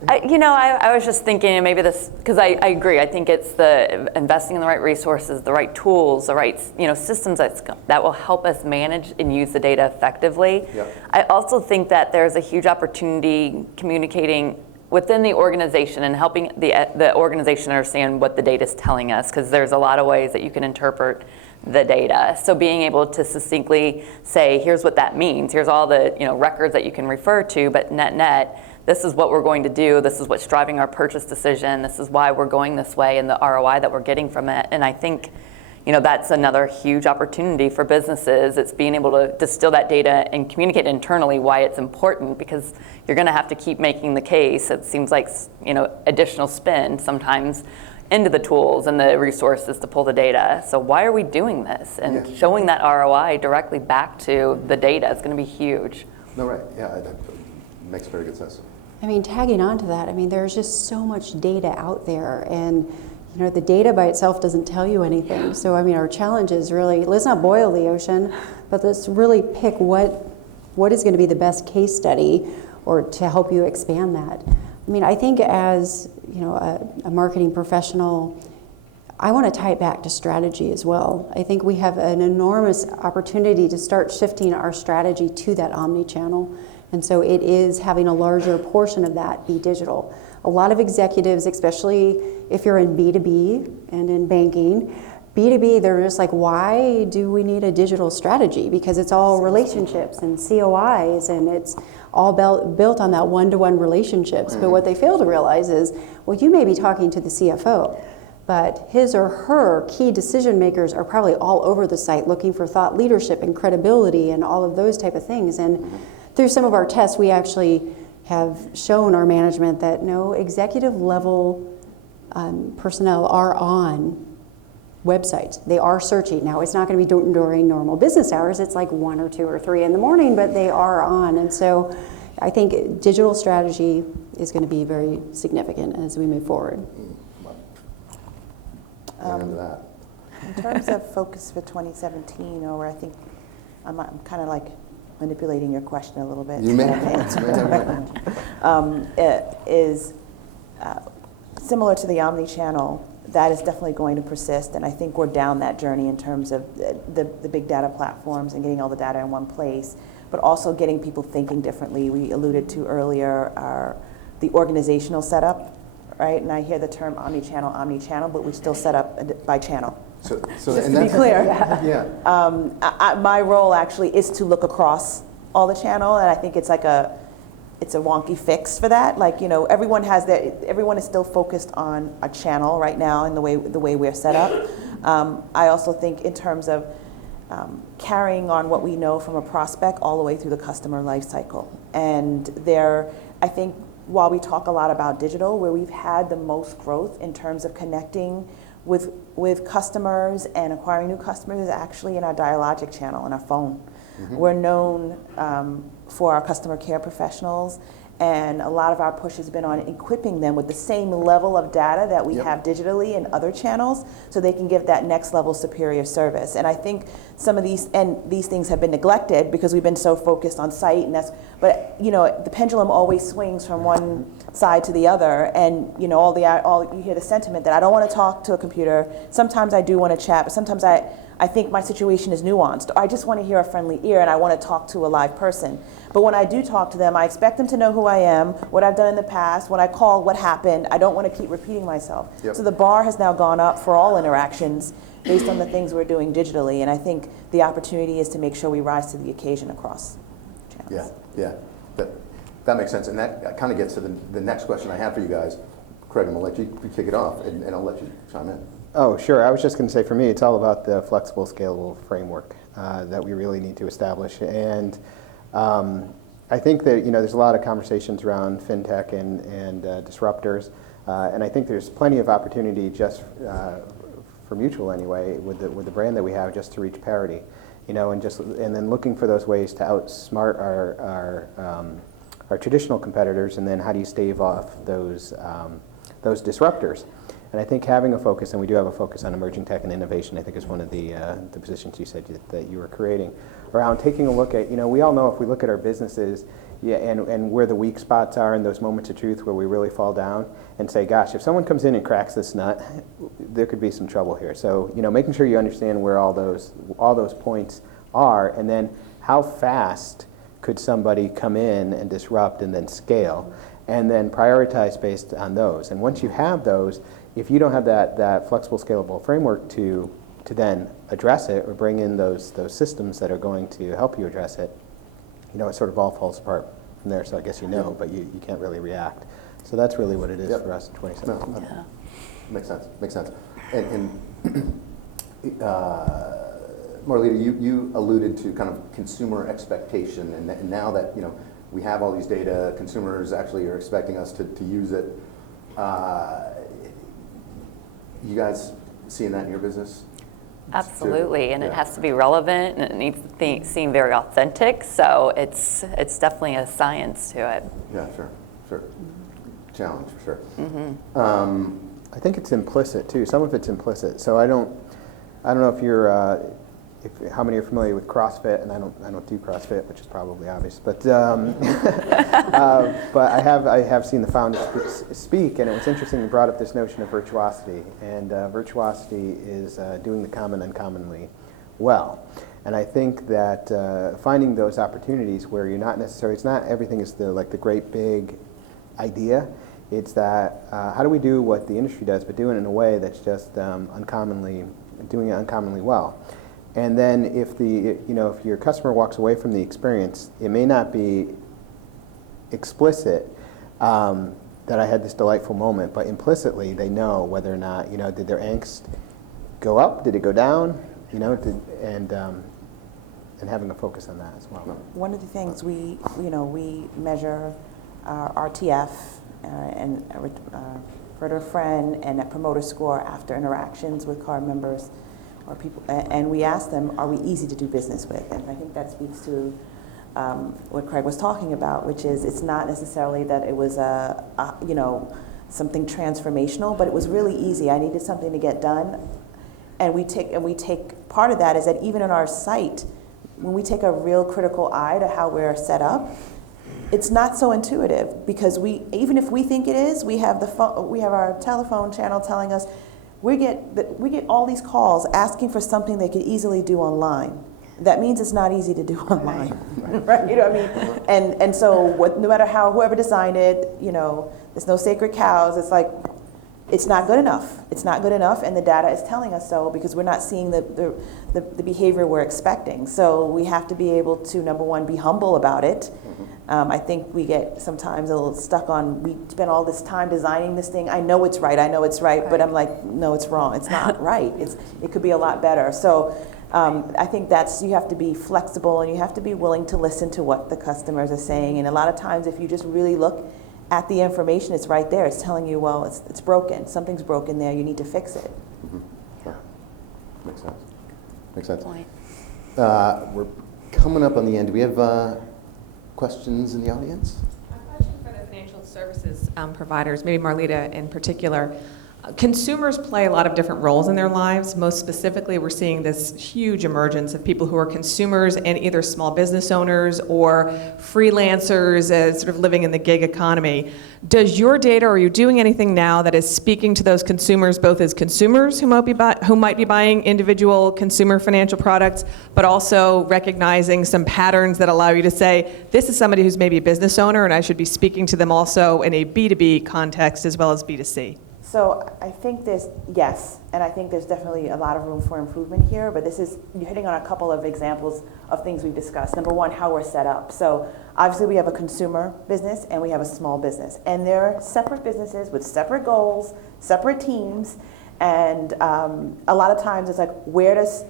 I was just thinking, and maybe this, because I agree. I think it's the investing in the right resources, the right tools, the right systems that will help us manage and use the data effectively. Yep. I also think that there's a huge opportunity communicating within the organization and helping the organization understand what the data is telling us, because there's a lot of ways that you can interpret the data. So being able to succinctly say, here's what that means. Here's all the records that you can refer to, but net, this is what we're going to do. This is what's driving our purchase decision. This is why we're going this way and the ROI that we're getting from it. And I think that's another huge opportunity for businesses. It's being able to distill that data and communicate internally why it's important, because you're going to have to keep making the case. It seems like additional spend sometimes into the tools and the resources to pull the data. So why are we doing this? And showing that ROI directly back to the data is going to be huge. No, right. Yeah, that makes very good sense. I mean, tagging on to that, there's just so much data out there, and the data by itself doesn't tell you anything. So our challenge is really, let's not boil the ocean, but let's really pick what is going to be the best case study or to help you expand that. I think as a marketing professional, I want to tie it back to strategy as well. I think we have an enormous opportunity to start shifting our strategy to that omnichannel. And so it is having a larger portion of that be digital. A lot of executives, especially if you're in B2B and in banking, B2B, they're just like, why do we need a digital strategy? Because it's all relationships and COIs, and it's all built on that one-to-one relationships. But what they fail to realize is, well, you may be talking to the CFO, but his or her key decision makers are probably all over the site looking for thought leadership and credibility and all of those type of things. And through some of our tests, we actually have shown our management that no executive level personnel are on websites. They are searching. Now, it's not going to be during normal business hours. It's like 1 or 2 or 3 in the morning, but they are on. And so I think digital strategy is going to be very significant as we move forward. That. In terms of focus for 2017, or I think I'm kind of like manipulating your question a little bit. You may. Is similar to the omnichannel. That is definitely going to persist, and I think we're down that journey in terms of the big data platforms and getting all the data in one place, but also getting people thinking differently. We alluded to earlier the organizational setup, right? And I hear the term omnichannel, but we still set up by channel. So Just to be clear. Yeah. My role actually is to look across all the channel, and I think it's a wonky fix for that. Like, everyone is still focused on a channel right now in the way we're set up. I also think in terms of carrying on what we know from a prospect all the way through the customer life cycle. And I think while we talk a lot about digital, where we've had the most growth in terms of connecting with customers and acquiring new customers is actually in our dialogic channel, in our phone. Mm-hmm. We're known for our customer care professionals, and a lot of our push has been on equipping them with the same level of data that we have digitally in other channels, so they can give that next level superior service. And I think some of these things have been neglected because we've been so focused on site, but the pendulum always swings from one side to the other, and you hear the sentiment that I don't want to talk to a computer. Sometimes I do want to chat, but sometimes I think my situation is nuanced. I just want to hear a friendly ear, and I want to talk to a live person. But when I do talk to them, I expect them to know who I am, what I've done in the past, when I call, what happened. I don't want to keep repeating myself. Yep. So the bar has now gone up for all interactions based on the things we're doing digitally, and I think the opportunity is to make sure we rise to the occasion across channels. Yeah. That makes sense, and that kind of gets to the next question I have for you guys. Craig, I'm going to let you kick it off, and I'll let you chime in. Oh, sure. I was just going to say, for me, it's all about the flexible, scalable framework that we really need to establish. And I think that there's a lot of conversations around fintech and disruptors, and I think there's plenty of opportunity just for Mutual anyway with the brand that we have just to reach parity, and then looking for those ways to outsmart our traditional competitors, and then how do you stave off those disruptors. And I think having a focus, and we do have a focus on emerging tech and innovation, I think is one of the positions you said that you were creating, around taking a look at, we all know if we look at our businesses, and where the weak spots are in those moments of truth where we really fall down and say, gosh, if someone comes in and cracks this nut, there could be some trouble here. So, making sure you understand where all those points are, and then how fast could somebody come in and disrupt and then scale, and then prioritize based on those. And once you have those, if you don't have that flexible, scalable framework to then address it or bring in those systems that are going to help you address it, it sort of all falls apart from there. So I guess but you can't really react. So that's really what it is for us in 2017. No, makes sense. And Marlita, you alluded to kind of consumer expectation, and now that we have all these data, consumers actually are expecting us to use it. You guys seeing that in your business? Absolutely, and it has to be relevant, and it needs to seem very authentic. So it's definitely a science to it. Yeah, sure. Challenge for sure. Mm-hmm. I think it's implicit too. Some of it's implicit. So I don't know if you're how many are familiar with CrossFit, and I don't do CrossFit, which is probably obvious, but but I have seen the founders speak, and it was interesting you brought up this notion of virtuosity, and virtuosity is doing the common uncommonly well. And I think that finding those opportunities where you're not necessarily, it's not everything is the great big idea. It's that how do we do what the industry does, but do it in a way that's just doing it uncommonly well. And then if if your customer walks away from the experience, it may not be explicit that I had this delightful moment, but implicitly they know whether or not did their angst go up, did it go down, and having a focus on that as well. One of the things we measure our RTF and Refer a Friend and Net Promoter Score after interactions with card members or people, and we ask them, are we easy to do business with? And I think that speaks to what Craig was talking about, which is it's not necessarily that it was something transformational, but it was really easy. I needed something to get done, and we take part of that is that even in our site, when we take a real critical eye to how we're set up, it's not so intuitive, because even if we think it is, we have our telephone channel telling us we get all these calls asking for something they could easily do online. That means it's not easy to do online, right? You know what I mean? And so no matter how whoever designed it, there's no sacred cows. It's like it's not good enough. It's not good enough, and the data is telling us so, because we're not seeing the behavior we're expecting. So we have to be able to, number one, be humble about it. I think we get sometimes a little stuck on, we spend all this time designing this thing. I know it's right, but I'm like, no, it's wrong. It's not right. It could be a lot better. So I think you have to be flexible, and you have to be willing to listen to what the customers are saying. And a lot of times, if you just really look at the information, it's right there. It's telling you, well, it's broken. Something's broken there. You need to fix it. Mm-hmm. Sure. Makes sense. Point. We're coming up on the end. Do we have questions in the audience? A question for the financial services providers, maybe Marlita in particular. Consumers play a lot of different roles in their lives. Most specifically, we're seeing this huge emergence of people who are consumers and either small business owners or freelancers, sort of living in the gig economy. Does your data, or are you doing anything now that is speaking to those consumers, both as consumers who might be buying individual consumer financial products, but also recognizing some patterns that allow you to say, this is somebody who's maybe a business owner, and I should be speaking to them also in a B2B context as well as B2C? So I think yes, and I think there's definitely a lot of room for improvement here, but you're hitting on a couple of examples of things we've discussed. Number one, how we're set up. So obviously we have a consumer business and we have a small business, and they're separate businesses with separate goals, separate teams, and a lot of times it's like, where does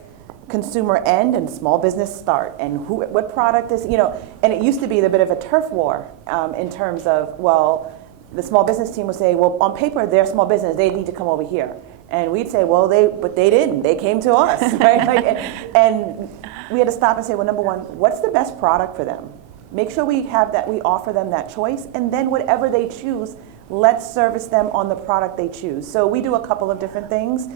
consumer end and small business start, and what product is, and it used to be a bit of a turf war in terms of, well, the small business team would say, well, on paper, they're a small business, they need to come over here. And we'd say, well, but they didn't, they came to us, right? And we had to stop and say, well, number one, what's the best product for them? Make sure we offer them that choice, and then whatever they choose, let's service them on the product they choose. So we do a couple of different things.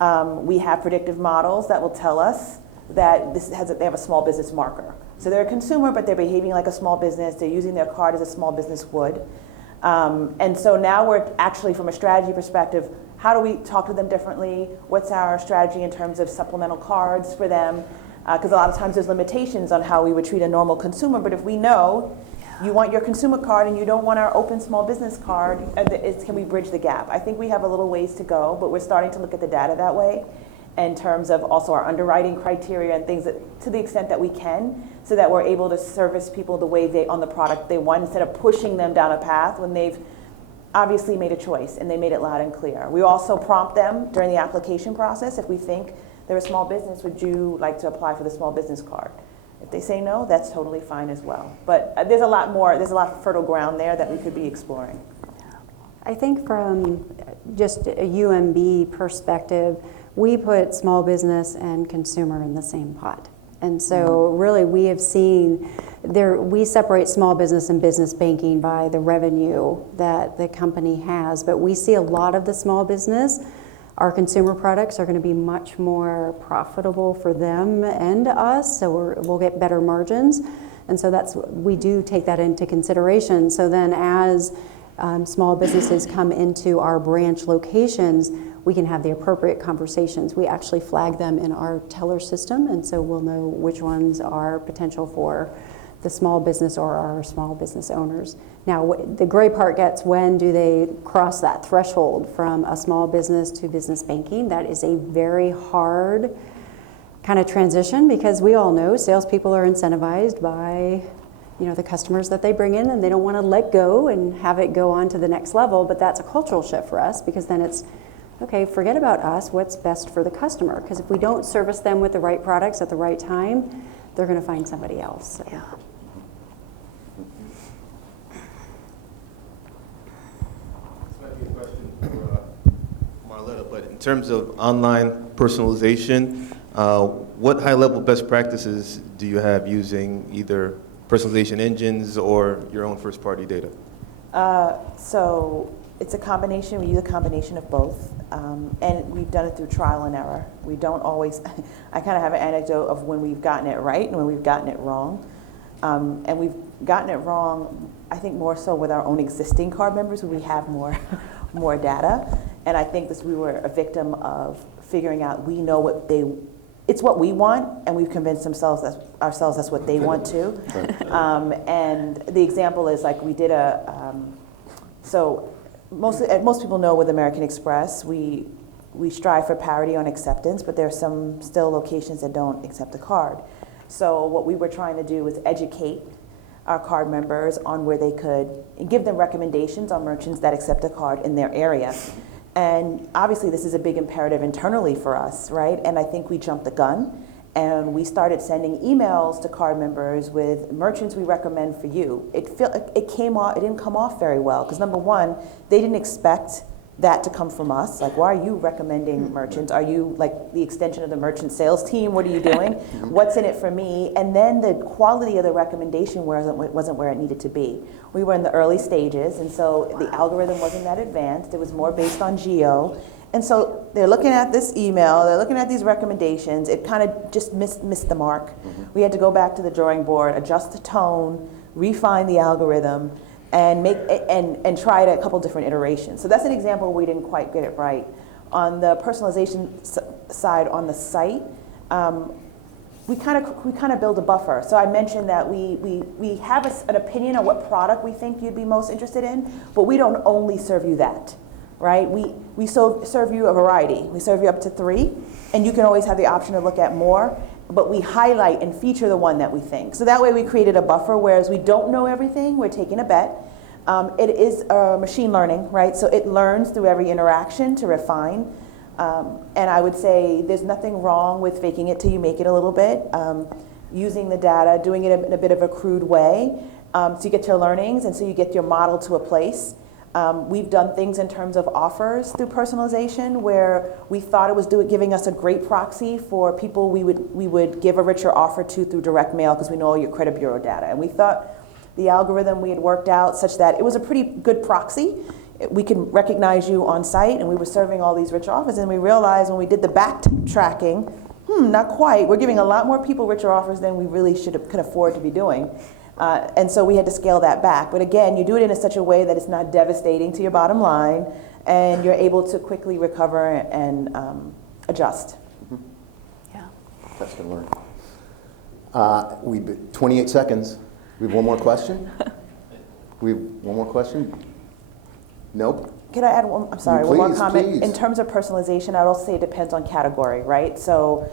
We have predictive models that will tell us that they have a small business marker. So they're a consumer, but they're behaving like a small business. They're using their card as a small business would. And so now we're actually, from a strategy perspective, how do we talk to them differently? What's our strategy in terms of supplemental cards for them? Because a lot of times there's limitations on how we would treat a normal consumer, but if we know you want your consumer card and you don't want our open small business card, can we bridge the gap? I think we have a little ways to go, but we're starting to look at the data that way in terms of also our underwriting criteria and things that, to the extent that we can, so that we're able to service people the way on the product they want, instead of pushing them down a path when they've obviously made a choice and they made it loud and clear. We also prompt them during the application process. If we think they're a small business, would you like to apply for the small business card? If they say no, that's totally fine as well. But there's a lot of fertile ground there that we could be exploring. I think from just a UMB perspective, we put small business and consumer in the same pot. And so really we have seen we separate small business and business banking by the revenue that the company has, but we see a lot of the small business. Our consumer products are going to be much more profitable for them and us, so we'll get better margins. And so we do take that into consideration. So then as small businesses come into our branch locations, we can have the appropriate conversations. We actually flag them in our teller system, and so we'll know which ones are potential for the small business or our small business owners. Now, the gray part gets, when do they cross that threshold from a small business to business banking? That is a very hard kind of transition, because we all know salespeople are incentivized by the customers that they bring in, and they don't want to let go and have it go on to the next level. But that's a cultural shift for us, because then it's, okay, forget about us, what's best for the customer? Because if we don't service them with the right products at the right time, they're going to find somebody else. So. Yeah. This might be a question for Marletta, but in terms of online personalization, what high-level best practices do you have using either personalization engines or your own first-party data? So it's a combination. We use a combination of both, and we've done it through trial and error. We don't always. I kind of have an anecdote of when we've gotten it right and when we've gotten it wrong, and we've gotten it wrong, I think, more so with our own existing card members, where we have more data. And I think we were a victim of figuring out we know it's what we want, and we've convinced ourselves that's what they want too. And the example is, like, we did so most people know with American Express, we strive for parity on acceptance, but there are some still locations that don't accept the card. So what we were trying to do was educate our card members on where they could, and give them recommendations on merchants that accept a card in their area. And obviously this is a big imperative internally for us, right? And I think we jumped the gun, and we started sending emails to card members with merchants we recommend for you. It didn't come off very well, because number one, they didn't expect that to come from us. Like, why are you recommending merchants? Are you like the extension of the merchant sales team? What are you doing? What's in it for me? And then the quality of the recommendation wasn't where it needed to be. We were in the early stages, and so the algorithm wasn't that advanced. It was more based on geo. And so they're looking at this email, they're looking at these recommendations. It kind of just missed the mark. We had to go back to the drawing board, adjust the tone, refine the algorithm, and and try it a couple different iterations. So that's an example where we didn't quite get it right. On the personalization side on the site, we kind of build a buffer. So I mentioned that we have an opinion on what product we think you'd be most interested in, but we don't only serve you that, right? We serve you a variety. We serve you up to 3, and you can always have the option to look at more, but we highlight and feature the one that we think. So that way we created a buffer, whereas we don't know everything, we're taking a bet. It is machine learning, right? So it learns through every interaction to refine. And I would say there's nothing wrong with faking it till you make it a little bit, using the data, doing it in a bit of a crude way, so you get your learnings and so you get your model to a place. We've done things in terms of offers through personalization where we thought it was giving us a great proxy for people we would give a richer offer to through direct mail because we know all your credit bureau data. And we thought the algorithm we had worked out such that it was a pretty good proxy. We can recognize you on site, and we were serving all these rich offers, and we realized when we did the backtracking, not quite. We're giving a lot more people richer offers than we really could afford to be doing. And so we had to scale that back. But again, you do it in such a way that it's not devastating to your bottom line, and you're able to quickly recover and adjust. Yeah. Test and learn. 28 seconds. We have one more question? We have one more question? Nope. Can I add one? I'm sorry, one more Please, comment. please. In terms of personalization, I'd also say it depends on category, right? So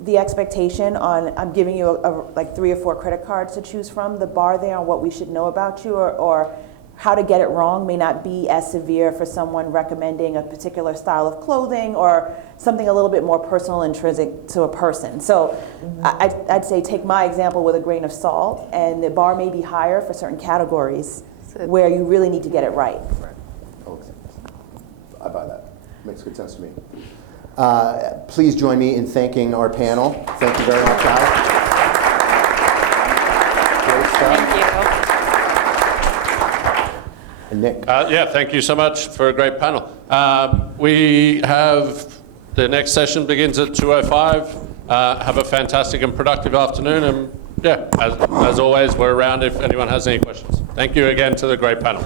the expectation on I'm giving you like 3 or 4 credit cards to choose from. The bar there on what we should know about you or how to get it wrong may not be as severe for someone recommending a particular style of clothing or something a little bit more personal, intrinsic to a person. So I'd say take my example with a grain of salt, and the bar may be higher for certain categories where you really need to get it right. Okay. I buy that. Makes good sense to me. Please join me in thanking our panel. Thank you very much, guys. Great stuff. Thank you. And Nick. Yeah, thank you so much for a great panel. We have the next session begins at 2:05. Have a fantastic and productive afternoon. And yeah, as always, we're around if anyone has any questions. Thank you again to the great panel.